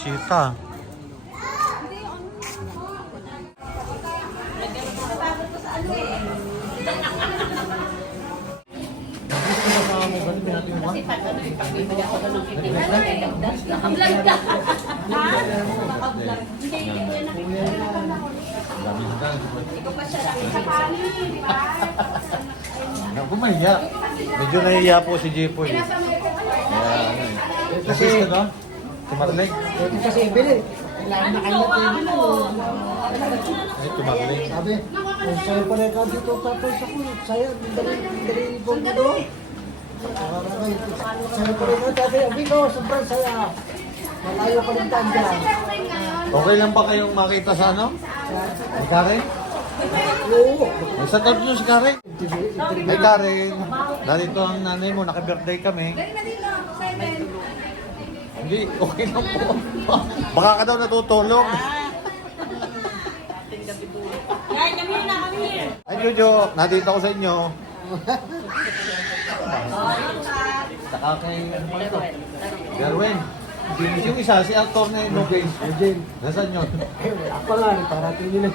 bisita. Nakablog ka. Ikaw pa siya lang sa di ba? Naku, mahiya. Medyo nahiya po si Jipoy. Kaya ano eh. Kasi, ka Tumarlig? Ito kasi ibili. Kailangan na kayo na Ay, tumarlig. Sabi, kung sa'yo pala ka dito tapos ako, sa'yo, dali, dali ko mo doon. Sa'yo pala ka, sabi, sobrang saya. Malayo ng daan dyan. Okay lang ba kayong makita sa ano? Si Karen? Oo. Ay, sa nyo si Karen? Ay, Karen. Narito ang nanay mo, naka-birthday kami. Hindi, okay lang po. Baka ka daw natutulog. Yan, kami na kami. Ay, Jojo, nandito ako sa inyo. Saka kay, ano pala to? Gerwin. Yung isa, si actor na yung face. Eugene, Nasaan yun? eh, wala pa nga, eh, para tingin eh.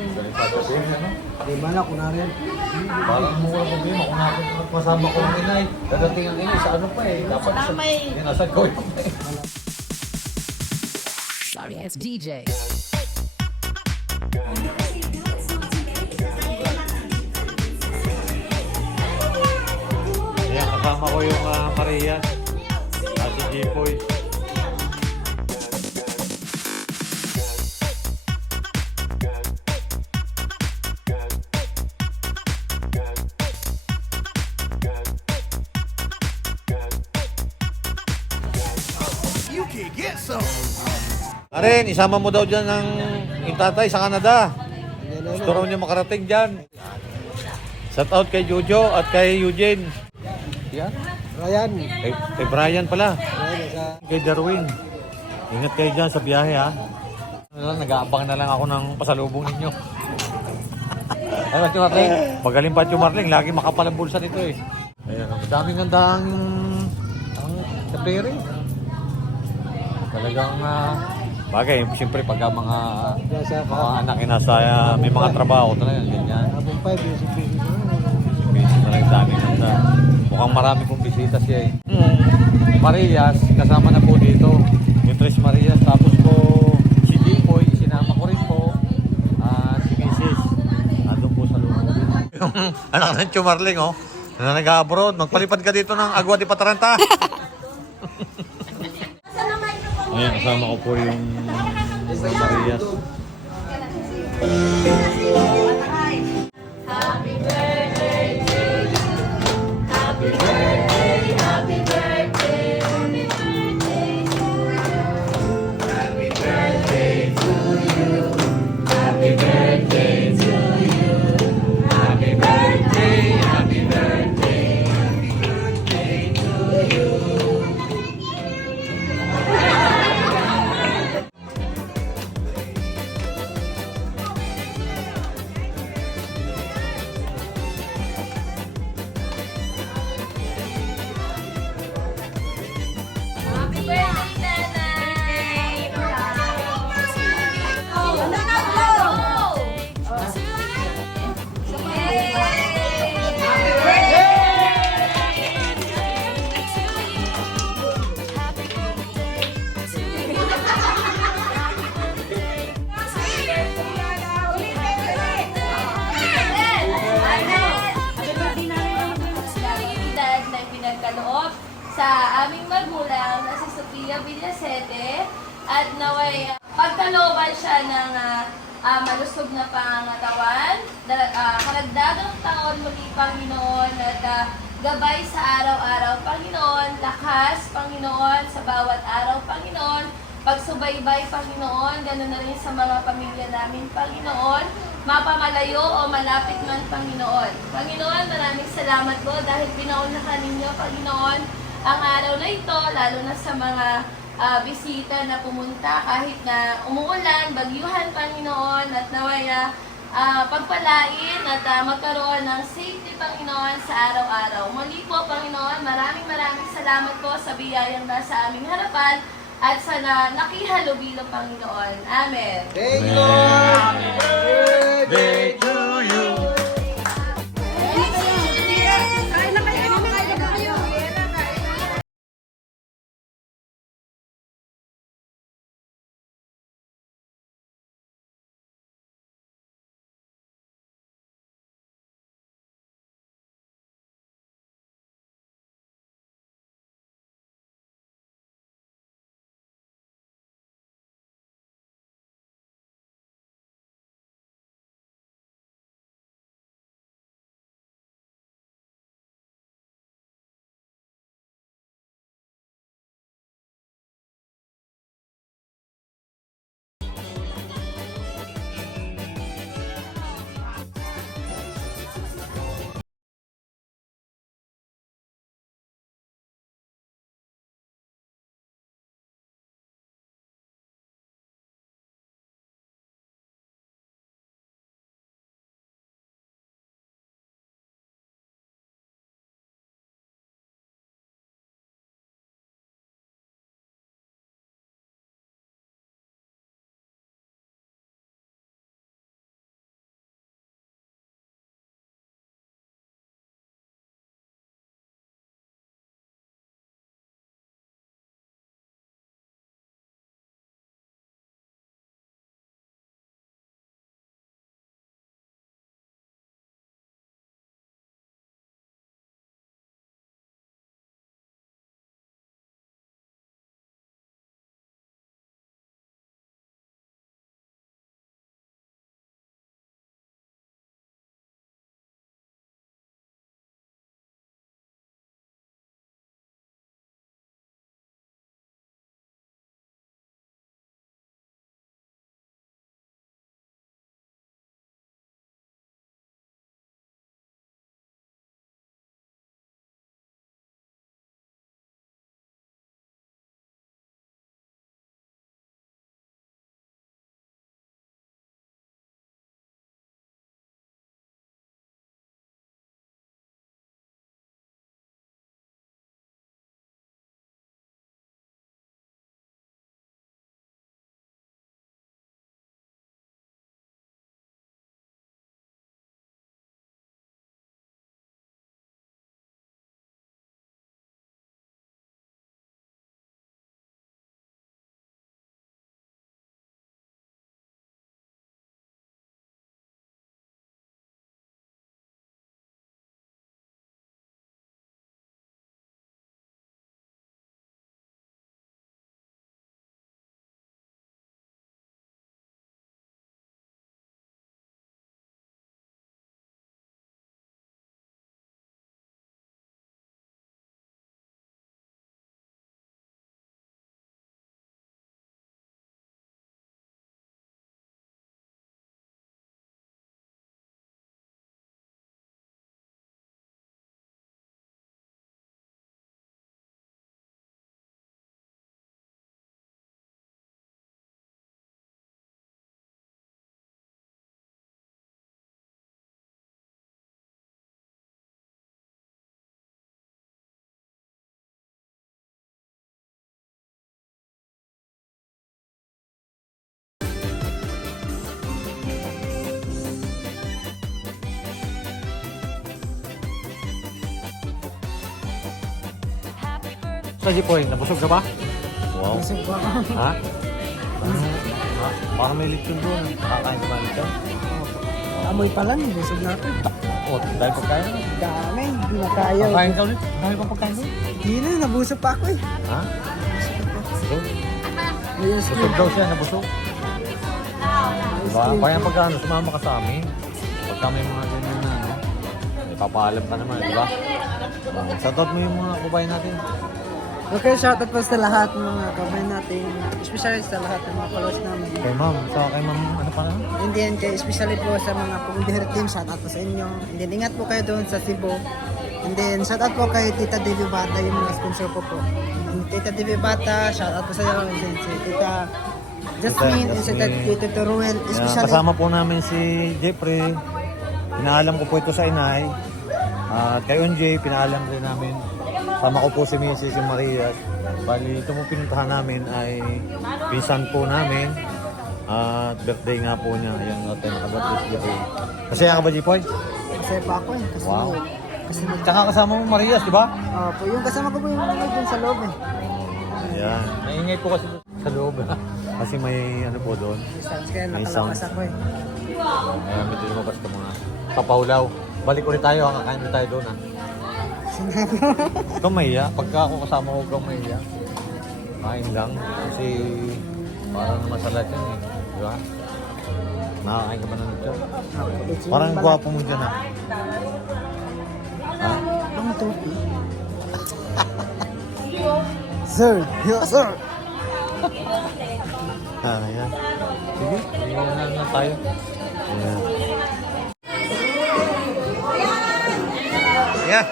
Sa ipapasing, ano? Di man ako na rin. Parang mukha ko din, ako nakit magpasama ko ng inay. Dadating ang inay sa ano pa eh. Dapat sa, yung nasa ko yung Sorry, it's DJ. Ayan, kasama ko yung uh, Maria. Jipoy. Karen, isama mo daw dyan ng yung tatay sa Canada. Gusto raw niya makarating dyan. Shout out kay Jojo at kay Eugene. Yan. Ryan, Kay, kay Brian pala. Kay Darwin. Ingat kayo dyan sa biyahe ha. Ano Nag-aabang na lang ako ng pasalubong ninyo. Ay, Matthew Marling. Magaling pa Matthew Marling. Lagi makapal ang bulsa nito eh. Ayan, ang daming gandang ang tapere. Talagang uh, bagay, siyempre pagka mga mga anak ay nasa ah, may mga trabaho talaga ganyan. Habang 5 years, busy na. Busy talaga dami ganda. Mukhang marami pong bisita siya eh. Marias, kasama na po dito. Yung Tres Marias, tapos po si Jipoy, sinama ko rin po. At si Mrs. Andun po sa loob. Yung anak ng Chumarling oh. Na nag-abroad, magpalipad ka dito ng Agua de Pataranta. Ayan, kasama ko po yung Marias. Sa aming magulang na si Sofia Villasete at naway uh, pagkalooban siya ng ah, ah, malusog na pangangatawan, da- ah, karagdagang taon muli Panginoon at ah, gabay sa araw-araw Panginoon, lakas Panginoon sa bawat araw Panginoon, pagsubaybay Panginoon, ganoon na rin sa mga pamilya namin Panginoon, mapamalayo o malapit man Panginoon. Panginoon, maraming salamat po dahil pinaunahan ninyo Panginoon ang araw na ito, lalo na sa mga ah, bisita na pumunta kahit na umuulan, bagyuhan Panginoon at nawaya ah, pagpalain at ah, magkaroon ng safety Panginoon sa araw-araw. Muli po Panginoon, maraming maraming salamat po sa biyayang nasa aming harapan at sana nakihalubilo Panginoon. Amen. Thank you, Lord! Day to you. Sa Jipoy, nabusog ka ba? Wow. Busog ako. Ha? Ha? Parang may lechon doon. Nakakain ka ba lechon? Amoy pa lang, busog na ako. O, dahil pagkain mo. Dami, hindi na kaya. Pagkain ka ulit? Dahil pa pagkain doon? Hindi na, nabusog pa ako eh. Ha? Busog? Daw siya, nabusog. Diba? Kaya pagka ano, sumama ka sa amin. Pagka may mga ganyan na, ano, eh, papaalam ka naman, di ba? Uh, shoutout mo yung mga kababayan natin. Okay, shoutout po sa lahat ng mga kamay natin. Especially sa lahat ng mga followers namin. Kay ma'am, sa kay ma'am, ano pa na? And then, kay, especially po sa mga Pumulihir team, shoutout po sa inyo. And then, ingat po kayo doon sa Cebu. And then, shoutout po kay Tita Devi Bata, yung mga sponsor po po. And Tita Devi Bata, shoutout po sa iyo. And then, si Tita Jasmine, and si. Tita Tita Ruel. Yeah, Especially, kasama po namin si Jeffrey. Pinaalam ko po ito sa inay. At kay Unjay, pinaalam rin namin. Sama ko po si Mrs. yung Maria. Bali, ito po pinuntahan namin ay pinsan po namin. At birthday nga po niya. Ayan, natin nakabirthday siya po. Masaya ka ba, Jipoy? Masaya pa ako eh. Kasi, Wow. kasi nag- Tsaka kasama mo Marias, di ba? Ah, po, yung kasama ko po yung mga dun sa loob eh. Ayan. Naingay po kasi sa loob. kasi may ano po doon. May sounds kaya May nakalakas sounds. ako eh. Ayan, medyo lumabas ka muna. Papahulaw. Balik ulit tayo, ha? kakain ulit tayo doon ha. Sinabi kang mahiya. Pagka ako kasama ko, kang mahiya. Kain lang. Kasi parang masalat yan eh. Di ba? Nakakain ka ba ng lechon? Parang gwapo mo dyan ha. Ha? Ang topi. sir! Yo, sir! Ah, ayan. Sige, sige na na tayo. Ayan. Ayan.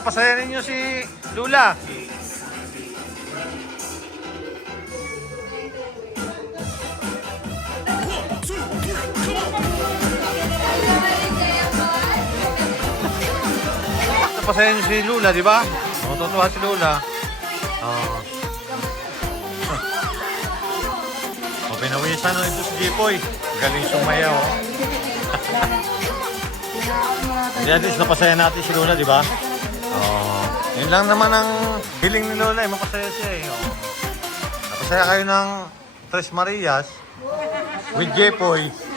Napasaya ninyo si Lula. Napasaya niyo si Lula, di ba? Oh, totoo si Lula. Oh. Oh, pinawisan na ito si Jipoy. Galing sumaya, oh. Hindi, at least napasaya natin si Lola, di ba? Oo. yun lang naman ang hiling ni Lola, eh. Mapasaya siya, eh. Oo. Napasaya kayo ng Tres Marias with Jepoy.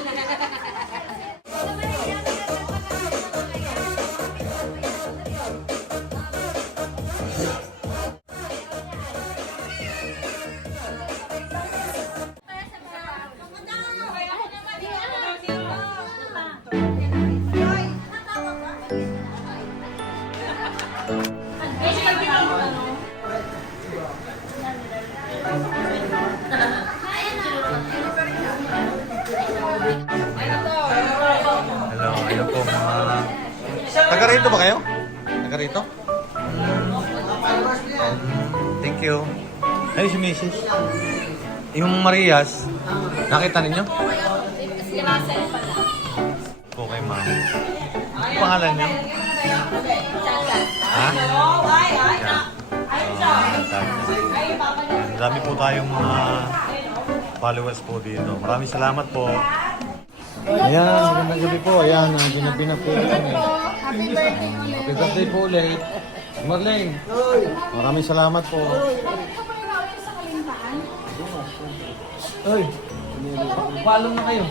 Taga rito ba kayo? Taga rito? Mm, Thank you. Ay, si Mrs. Yung Marias, nakita ninyo? Si Russell pala. Po kay ma'am. Ano pangalan niyo? Chacha. Ha? Ang dami po tayong mga followers po dito. Maraming salamat po. Ayan, magandang gabi po. Ayan, ang ginabi na po. Happy birthday ulit. Happy birthday po ulit. Marlene, maraming salamat po. Ay, follow na kayo.